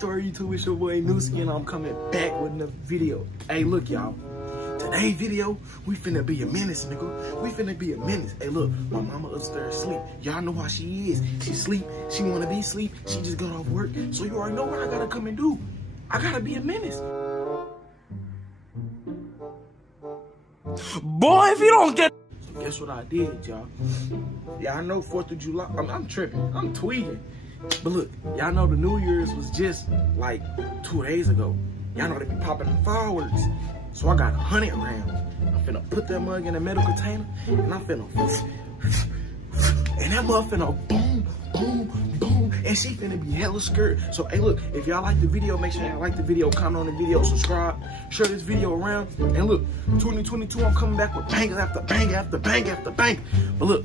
story, YouTube? It's your boy Nuski, and I'm coming back with another video. Hey, look, y'all. Today's video, we finna be a menace, nigga. We finna be a menace. Hey, look, my mama upstairs asleep. Y'all know how she is. She sleep. She wanna be asleep. She just got off work. So you already know what I gotta come and do. I gotta be a menace. Boy, if you don't get... So guess what I did, y'all? Yeah, I know 4th of July. I'm tripping. I'm tweeting. But look, y'all know the New Year's was just like 2 days ago. Y'all know they be popping the fireworks. So I got 100 rounds. I'm finna put that mug in a metal container, and I'm finna, and that mug finna boom, boom, boom, and she finna be hella scared. So hey, look, if y'all like the video, make sure y'all like the video, comment on the video, subscribe, share this video around, and look, 2022, I'm coming back with bangers after bang after bang after bang. But look,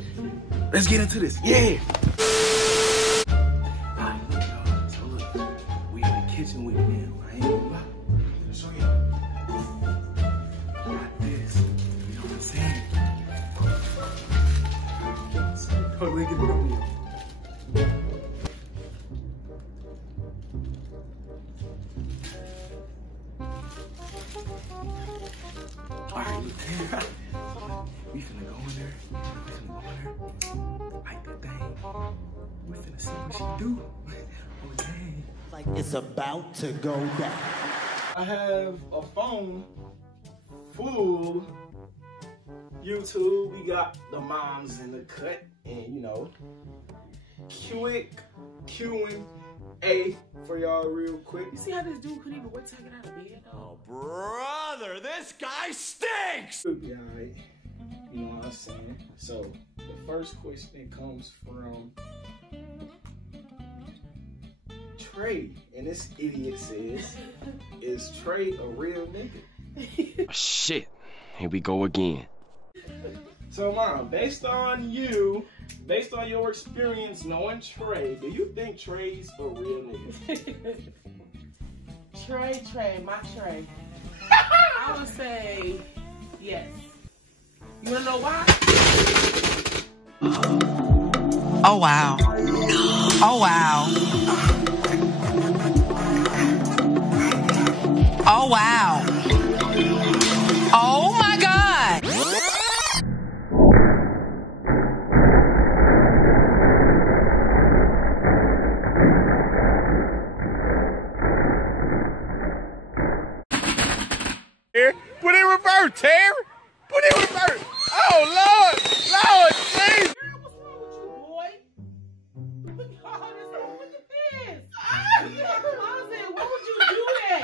let's get into this. Yeah. Alright, look, y'all. So look, we in the kitchen with me now. I ain't gonna lie. I'm gonna show y'all. Totally get it on you. Alright, we finna go in there. Like that thing. We finna see what she do. Okay. Like it's about to go down. I have a phone full YouTube. We got the moms in the cut, and you know, Q&A for y'all real quick. You see how this dude couldn't even wait till I get out of bed, though? Oh, brother, this guy stinks! Yeah, right. You know what I'm saying? So, the first question comes from Trey, and this idiot says, is Trey a real nigga? Shit, here we go again. So, Mom, based on your experience knowing Trey, do you think Trey's a real nigga? Trey, my Trey. I would say yes. You wanna know why? Oh wow. Oh wow. Oh wow. Oh my God. Put it in reverse, Terry! Put it in reverse! Oh, Lord! Lord, jeez! Girl, what's wrong with you, boy? Look at this. I said, why would you do that?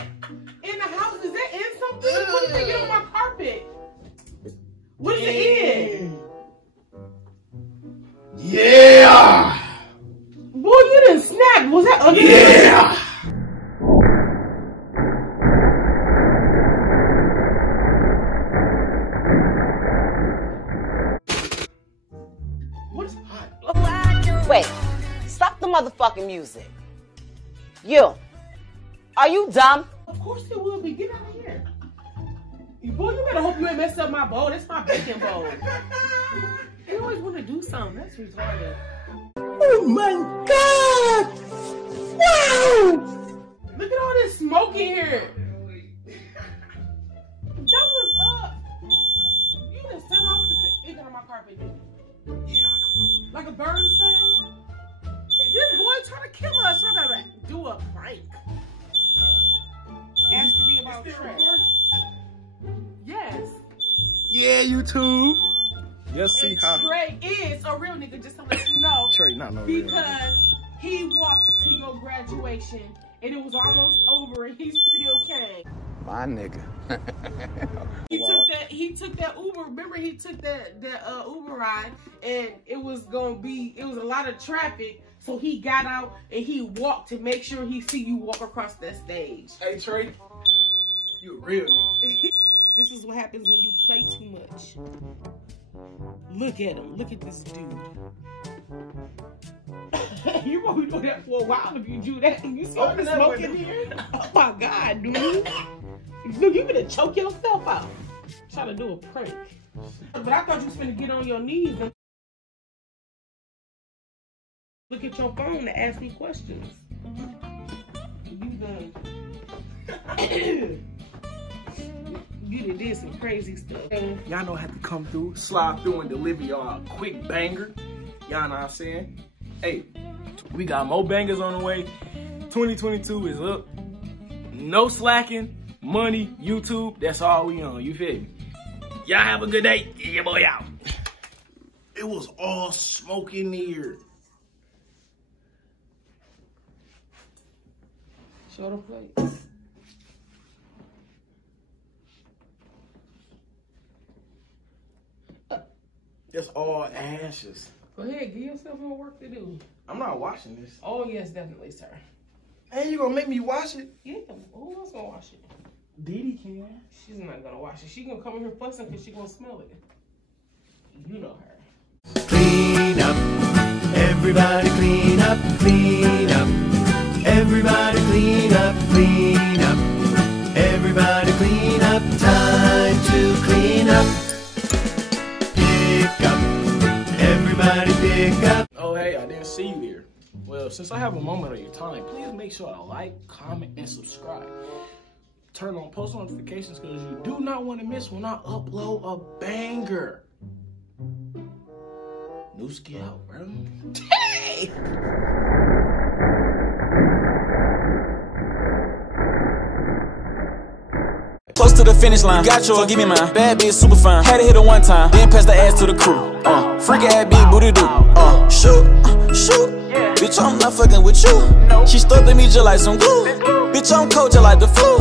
In the house, is that in something? What did they get on my carpet? What is it in? Yeah! Boy, you didn't snap. Was that under Yeah! What's hot? Wait, stop the motherfucking music. You, are you dumb? Of course it will be. Get out of here. Boy, you better hope you ain't messed up my bowl. That's my baking bowl. They always want to do something. That's retarded. Oh my God. Wow. Look at all this smoke in here. That was up. You done set off the on my carpet, didn't you? Yeah. Like a bird saying. This boy trying to kill us. Trying to do a prank. Asking me about Trey. Yes. Yeah, YouTube. You'll see And how Trey is a real nigga, just to let you know. Trey not no real nigga. Because he walked to your graduation and it was almost over and he still came. My nigga. He took that Uber. Remember, he took that Uber ride, and it was a lot of traffic. So he got out and he walked to make sure he see you walk across that stage. Hey Trey, you a real nigga. This is what happens when you play too much. Look at him. Look at this dude. You won't be doing that for a while if you do that. You see all the smoke in here? Oh my God, dude. Look, you gonna choke yourself out. Trying to do a prank. But I thought you was gonna get on your knees and look at your phone to ask me questions. You did some crazy stuff. Y'all know I have to come through, slide through and deliver y'all a quick banger. Y'all know what I'm saying? Hey, we got more bangers on the way. 2022 is up. No slacking, money, YouTube, that's all we on, you feel me? Y'all have a good day. Yeah, your boy out. It was all smoke in here. Show the plate. It's all ashes. Go ahead, give yourself more work to do. I'm not washing this. Oh, yes, definitely, sir. Hey, you gonna make me wash it? Yeah, who else gonna wash it? Didi can. She's not gonna wash it. She gonna come in here fussing because she gonna smell it. You know her. Clean up, everybody clean up, clean up. Everybody clean up, clean up. Everybody clean up, time to clean up. Pick up, everybody pick up. Oh, hey, I didn't see you here. Well, since I have a moment of your time, please make sure to like, comment, and subscribe. Turn on post notifications because you do not want to miss when I upload a banger. Nuski out, bro. Hey! Close to the finish line, got yours, give me mine. Bad bitch, super fine. Had to hit her one time, then pass the ass to the crew. Freak ass big booty do. Shoot, shoot. Bitch, I'm not fucking with you. She stuck to me just like some glue. Bitch, I'm cold just like the flu.